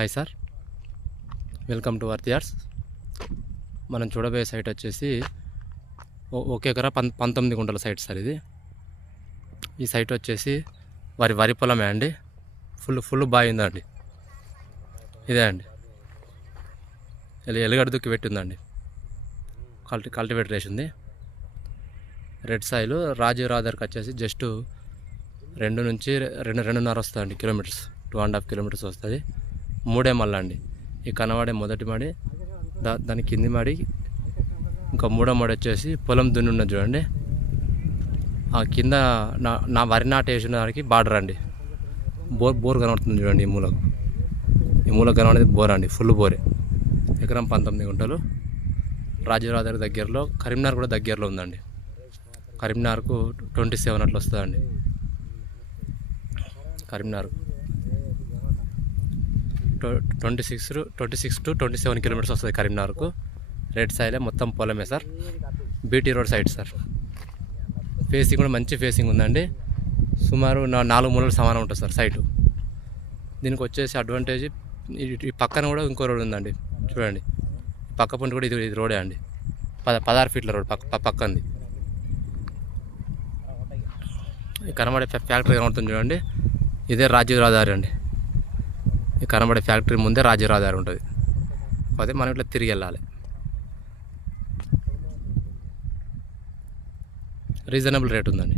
Hi sir, welcome to worth yards. మనం చూడబోయే site వచ్చేసి ఒక ఎకరా 19 గుంటల సైట్ సార్ ఇది. ఈ సైట్ వచ్చేసి వరి పొలమే అండి. ఫుల్ బాగుందండి. ఇదే అండి, ఎలుగడ్డ దుక్కి పెట్టిందండి. కల్టివేటర్ వేసి ఉంది. రెడ్ సాయిల్ రాజీవ్ రాదర్కి వచ్చేసి జస్ట్ 2 నుంచి 2.5 వస్తుందండి కిలోమీటర్స్, 2.5 కిలోమీటర్స్ వస్తుంది. 3 మళ్ళీ అండి. ఈ కనవాడే మొదటి మడి, దాని కింది మడి, ఇంకా 3వ మడి వచ్చేసి పొలం దున్ని ఉన్నది చూడండి. ఆ కింద నా వరి నాటు వేసిన దానికి బార్డర్ అండి. బోర్ కనబడుతుంది చూడండి. ఈ మూలకు కనబడేది బోర్ అండి, ఫుల్ బోరే. ఎకరం 19 గుంటలు. రాజీవ్ రాదర్ దగ్గరలో, కరీంనగర్ కూడా దగ్గరలో ఉందండి. కరీంనగర్కు 27 అట్లా వస్తుందండి. కరీంనగర్ 26 to 27 కిలోమీటర్స్ వస్తుంది కరీంనగర్కు. రెడ్ సైలే మొత్తం పొలమే sir. BT road side sir. Facing కూడా మంచి ఫేసింగ్ ఉందండి. సుమారు 4 మూలలు సమానం ఉంటుంది సార్ సైటు. దీనికి వచ్చేసి అడ్వాంటేజ్, ఈ పక్కన కూడా ఇంకో రోడ్ ఉందండి చూడండి. పక్క పంట కూడా ఇది రోడే అండి. 16 ఫీట్ల రోడ్ పక్కంది. కనబడే ఫ్యాక్టరీ కనబడుతుంది చూడండి. ఇదే రాజీవ్ రహదారి అండి. ఈ కనబడే ఫ్యాక్టరీ ముందే రాజీవ్ రహదారి ఉంటుంది. అదే మనం ఇట్లా తిరిగి వెళ్ళాలి. రీజనబుల్ రేట్ ఉందండి.